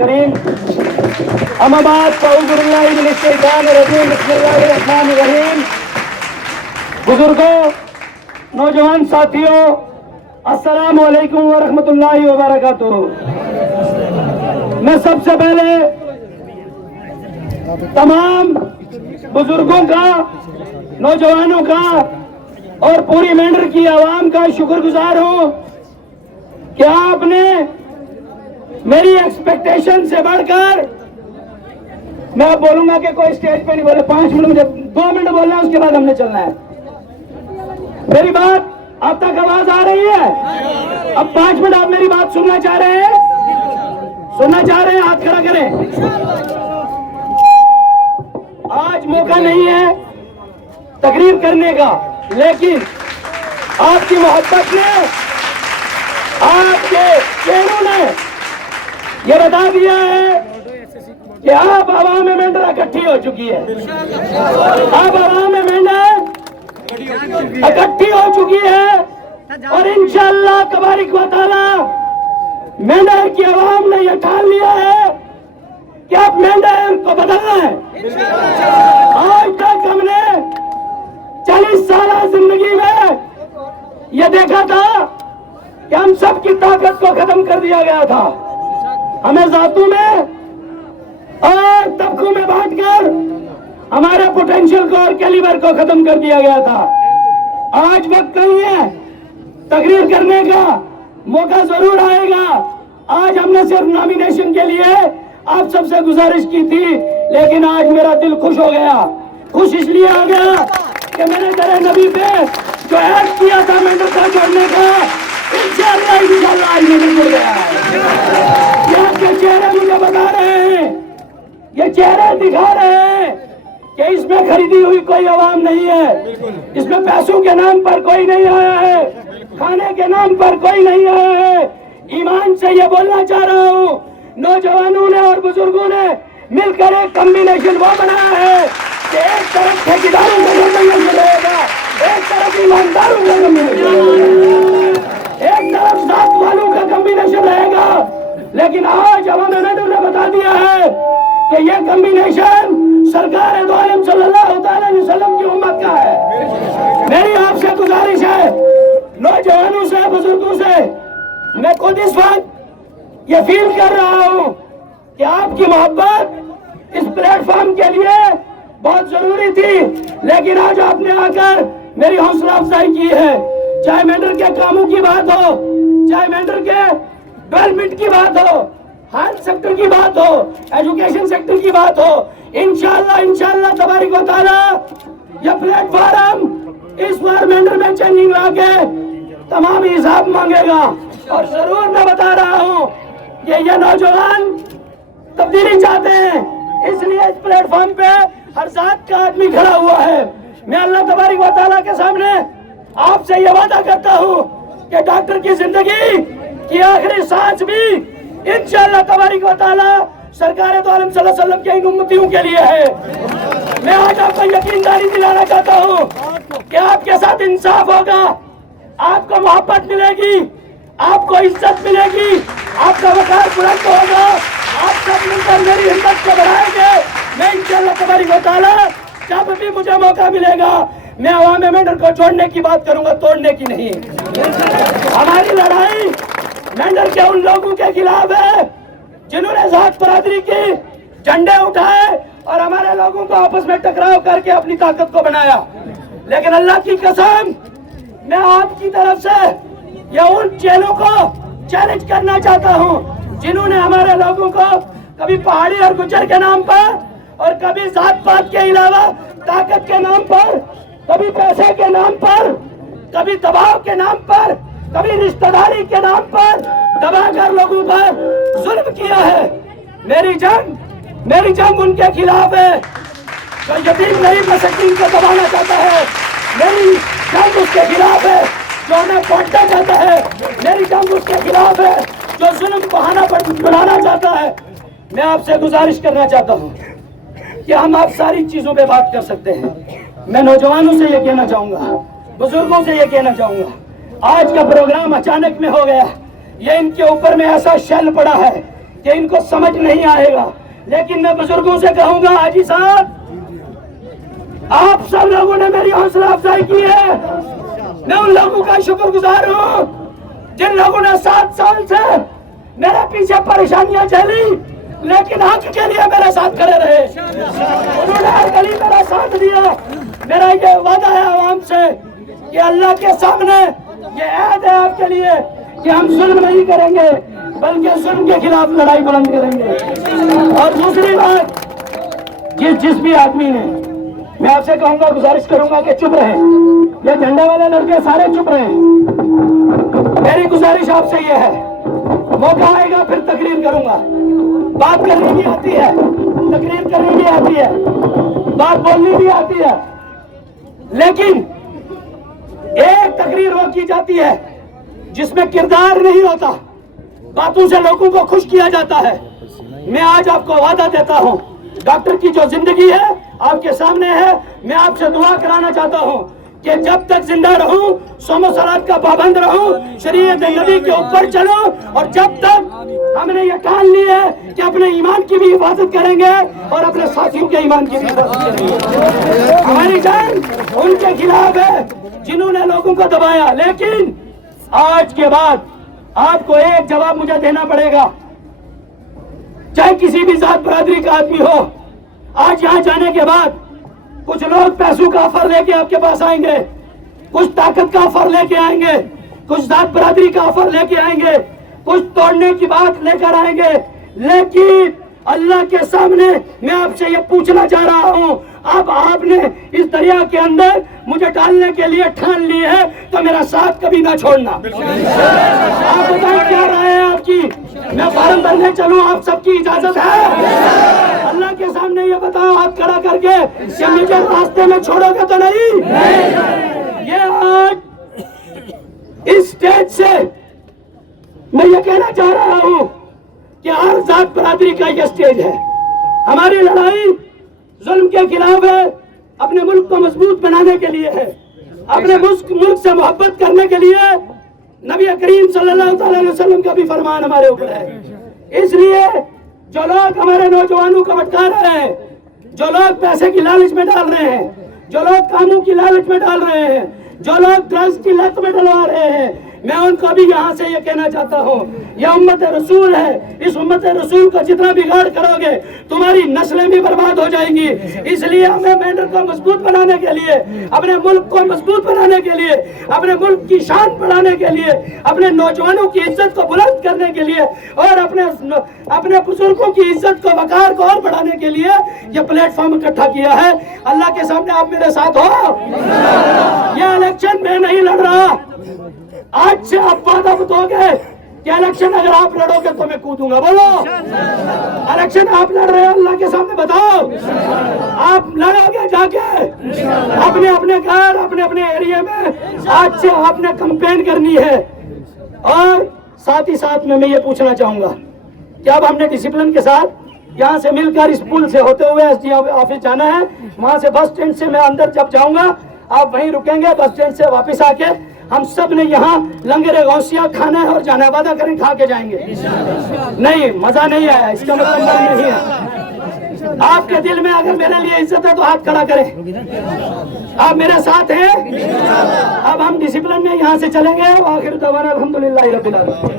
الکریم اما بعد فاعوذ باللہ من الشیطان الرجیم بسم اللہ الرحمن الرحیم. بزرگوں، نوجوان ساتھیوں، السلام علیکم ورحمۃ اللہ وبرکاتہ. میں سب سے پہلے تمام بزرگوں کا، نوجوانوں کا اور پوری مینڈر کی عوام کا شکر گزار ہوں کہ آپ نے میری ایکسپیکٹیشن سے بڑھ کر، میں اب بولوں گا کہ کوئی اسٹیج پہ نہیں بولے، 5 منٹ مجھے 2 منٹ بولنا ہے، اس کے بعد ہم نے چلنا ہے. میری بات آپ تک آواز آ رہی ہے؟ اب 5 منٹ آپ میری بات سننا چاہ رہے ہیں؟ سننا چاہ رہے ہیں؟ ہاتھ کھڑا کریں. آج موقع نہیں ہے تقریر کرنے کا، لیکن آپ کی محبت نے، آپ کے چہروں نے یہ بتا دیا ہے کہ آپ عوام مینڈر اکٹھی ہو چکی ہے. آپ عوام مینڈر اکٹھی ہو چکی ہے اور انشاءاللہ تبارک و تعالی مینڈر کی عوام نے یہ ٹھان لیا ہے کہ اب مینڈر کو بدلنا ہے. آج تک ہم نے 40 سالہ زندگی میں یہ دیکھا تھا کہ ہم سب کی طاقت کو ختم کر دیا گیا تھا. ہمیں ذاتوں میں اور طبقوں میں بانٹ کر ہمارے پوٹینشیل کو اور کیلیبر کو ختم کر دیا گیا تھا. آج وقت نہیں ہے تقریر کرنے کا، موقع ضرور آئے گا. آج ہم نے صرف نامینیشن کے لیے آپ سب سے گزارش کی تھی، لیکن آج میرا دل خوش ہو گیا. خوش اس لیے ہو گیا کہ میں نے در نبی پہ جو ایڈ کیا تھا مینڈر کا جوڑنے کا، انشاءاللہ آج مینڈر جڑ گیا ہے. یہ آپ کے چہرے مجھے بتا رہے ہیں، یہ چہرے دکھا رہے ہیں کہ اس میں خریدی ہوئی کوئی عوام نہیں ہے، اس میں پیسوں کے نام پر کوئی نہیں آیا ہے، کھانے کے نام پر کوئی نہیں آیا ہے. ایمان سے یہ بولنا چاہ رہا ہوں، نوجوانوں نے اور بزرگوں نے مل کر ایک کمبینیشن وہ بنایا ہے کہ ایک طرف ٹھیکیداروں کا کمبینیشن رہے گا، ایک طرف ایمانداروں کا کمبینیشن رہے گا، ایک طرف ذات والوں کا کمبینیشن رہے گا. لیکن آج عوام مینڈر نے بتا دیا ہے کہ یہ کمبینیشن سرکار دو عالم صلی اللہ تعالی علیہ وسلم کی امت کا ہے. میری آپ سے گزارش ہے، نوجوانوں سے، بزرگوں سے، میں خود اس وقت یہ فیل کر رہا ہوں کہ آپ کی محبت اس پلیٹ فارم کے لیے بہت ضروری تھی، لیکن آج آپ نے آ کر میری حوصلہ افزائی کی ہے. چاہے مینڈر کے کاموں کی بات ہو، چاہے مینڈر کے ڈیولپمنٹ کی بات ہو، ہیلتھ سیکٹر کی بات ہو، ایجوکیشن سیکٹر کی بات ہو، انشاءاللہ تبارک و تعالی یہ پلیٹ فارم اس بار مینڈر میں چینجنگ لا کے تمام حساب مانگے گا. اور ضرور میں بتا رہا ہوں کہ یہ نوجوان تبدیلی چاہتے ہیں، اس لیے اس پلیٹ فارم پہ ہر ذات کا آدمی کھڑا ہوا ہے. میں اللہ تبارک و تعالیٰ کے سامنے آپ سے یہ وعدہ کرتا ہوں کہ ڈاکٹر کی زندگی کی آخری سانس بھی انشاءاللہ تبارک و تعالیٰ سرکار دو عالم صلی اللہ علیہ وسلم کے ان امتیوں کے لیے ہے. میں آج آپ کو یقین داری دلانا چاہتا ہوں کہ آپ کے ساتھ انصاف ہوگا، آپ کو محبت ملے گی، آپ کو عزت ملے گی، آپ کا وقار بلند ہوگا. آپ سب مل کر میری ہمت کو بڑھائیں گے. میں انشاءاللہ تبارک و تعالیٰ جب بھی مجھے موقع ملے گا میں عوام مینڈر کو چھوڑنے کی بات کروں گا، توڑنے کی نہیں. ہماری لڑائی مینڈر کے ان لوگوں کے خلاف ہے جنہوں نے ذات برادری کی جھنڈے اٹھائے اور ہمارے لوگوں کو آپس میں ٹکراؤ کر کے اپنی طاقت کو بنایا. لیکن اللہ کی قسم میں آپ کی طرف سے یہ ان چیلوں کو چیلنج کرنا چاہتا ہوں جنہوں نے ہمارے لوگوں کو کبھی پہاڑی اور گجر کے نام پر اور کبھی ذات پات کے علاوہ طاقت کے نام پر، کبھی پیسے کے نام پر، کبھی دباؤ کے نام پر، کبھی رشتہ داری کے نام پر دبا کر لوگوں پر ظلم کیا ہے. میری جنگ ان کے خلاف ہے جو یتیم غریب مسکین کو دبانا چاہتا ہے. میری جنگ اس کے خلاف ہے جو انہیں بانٹنا چاہتا ہے. میری جنگ اس کے خلاف ہے جو ظلم بہانا بنانا چاہتا ہے. میں آپ سے گزارش کرنا چاہتا ہوں کہ ہم آپ ساری چیزوں پہ بات کر سکتے ہیں. میں نوجوانوں سے یہ کہنا چاہوں گا، بزرگوں سے یہ کہنا چاہوں گا، آج کا پروگرام اچانک میں ہو گیا، یہ ان کے اوپر میں ایسا شیل پڑا ہے، کہ ان کو سمجھ نہیں آئے گا، لیکن میں بزرگوں سے کہوں گا حاجی صاحب آپ سب لوگوں نے میری حوصلہ افزائی کی ہے، میں ان لوگوں کا شکر گزار ہوں جن لوگوں نے 7 سال سے میرے پیچھے پریشانیاں جھیلی لیکن حق کے لیے میرے ساتھ کھڑے رہے، انہوں نے ہر گلی میرا ساتھ دیا۔ میرا یہ وعدہ ہے عوام سے کہ اللہ کے سامنے یہ عہد ہے آپ کے لیے کہ ہم ظلم نہیں کریں گے بلکہ ظلم کے خلاف لڑائی بلند کریں گے۔ اور دوسری بات، جس بھی آدمی نے، میں آپ سے کہوں گا، گزارش کروں گا کہ چپ رہیں، یہ جھنڈے والے لڑکے سارے چپ رہیں۔ میری گزارش آپ سے یہ ہے، موقع آئے گا پھر تقریر کروں گا، بات کرنی بھی آتی ہے، تقریر کرنی بھی آتی ہے، بات بولنی بھی آتی ہے، لیکن ایک تقریر وہ کی جاتی ہے جس میں کردار نہیں ہوتا، باتوں سے لوگوں کو خوش کیا جاتا ہے۔ میں آج آپ کو وعدہ دیتا ہوں، ڈاکٹر کی جو زندگی ہے آپ کے سامنے ہے، میں آپ سے دعا کرانا چاہتا ہوں کہ جب تک زندہ رہوں صوم و صلات کا پابند رہوں، شریعت نبی کے اوپر چلوں، اور جب تک ہم نے یہ ٹھان لی ہے کہ اپنے ایمان کی بھی حفاظت کریں گے اور اپنے ساتھیوں کے ایمان کی بھی حفاظت کریں گے۔ ہماری جنگ ان کے خلاف ہے جنہوں نے لوگوں کو دبایا، لیکن آج کے بعد آپ کو ایک جواب مجھے دینا پڑے گا، چاہے کسی بھی ذات برادری کا آدمی ہو۔ آج یہاں جانے کے بعد کچھ لوگ پیسوں کا آفر لے کے آپ کے پاس آئیں گے، کچھ طاقت کا آفر لے کے آئیں گے، کچھ ذات برادری کا آفر لے کے آئیں گے، کچھ توڑنے کی بات لے کر آئیں گے، لیکن اللہ کے سامنے میں آپ سے یہ پوچھنا چاہ رہا ہوں، اب آپ نے اس دریا کے اندر مجھے ڈالنے کے لیے ٹھان لی ہے تو میرا ساتھ کبھی نہ چھوڑنا۔ آپ بتائیں کیا رائے ہے آپ کی؟ میں فارم بھرنے چلوں، آپ سب کی اجازت ہے؟ اللہ کے سامنے یہ بتاؤ ہاتھ کھڑا کر کے کہ مجھے راستے میں چھوڑو گے تو نہیں؟ یہ آج اس سٹیج سے میں یہ کہنا چاہ رہا ہوں کہ ہر ذات برادری کا یہ سٹیج ہے، ہماری لڑائی ظلم کے خلاف ہے، اپنے ملک کو مضبوط بنانے کے لیے ہے، اپنے ملک سے محبت کرنے کے لیے نبی کریم صلی اللہ علیہ وسلم کا بھی فرمان ہمارے اوپر ہے۔ اس لیے جو لوگ ہمارے نوجوانوں کو بھٹکا رہے ہیں، جو لوگ پیسے کی لالچ میں ڈال رہے ہیں، جو لوگ کاموں کی لالچ میں ڈال رہے ہیں، جو لوگ ڈرگز کی لت میں ڈلوا رہے ہیں، میں ان کو بھی یہاں سے یہ کہنا چاہتا ہوں، یہ امت رسول ہے، اس امت رسول کو جتنا بگاڑ کرو گے تمہاری نسلیں بھی برباد ہو جائیں گی۔ اس لیے ہمیں مینڈر کو مضبوط بنانے کے لیے، اپنے ملک کو مضبوط بنانے کے لیے، اپنے ملک کی شان بڑھانے کے لیے، اپنے نوجوانوں کی عزت کو بلند کرنے کے لیے اور اپنے بزرگوں کی عزت کو وقار کو اور بڑھانے کے لیے یہ پلیٹ فارم اکٹھا کیا ہے۔ اللہ کے سامنے آپ میرے ساتھ ہو؟ یہ الیکشن میں نہیں لڑ رہا، آج سے آپ وعدہ دو گے کہ الیکشن اگر آپ لڑو گے تو میں کودوں گا، بولو الیکشن آپ لڑ رہے ہیں، اللہ کے سامنے بتاؤ آپ لڑو گے جا کے اپنے گھر اپنے ایریا میں، آج سے آپ نے کمپین کرنی ہے۔ اور ساتھ ہی ساتھ میں یہ پوچھنا چاہوں گا کہ اب ہم نے ڈسپلن کے ساتھ یہاں سے مل کر اس پل سے ہوتے ہوئے ایس ڈی آفس جانا ہے، وہاں سے بس اسٹینڈ سے میں اندر جب جاؤں گا آپ وہیں رکیں گے، بس اسٹینڈ سے واپس آ کے ہم سب نے یہاں لنگر غوثیہ کھانا ہے اور جانا ہے، وعدہ کریں کھا کے جائیں گے۔ نہیں مزہ نہیں آیا، اس کا مطلب نہیں ہے۔ آپ کے دل میں اگر میرے لیے عزت ہے تو ہاتھ کھڑا کریں، آپ میرے ساتھ ہیں۔ اب ہم ڈسپلن میں یہاں سے چلیں گے۔ وآخر دعوانا الحمدللہ رب العالمین۔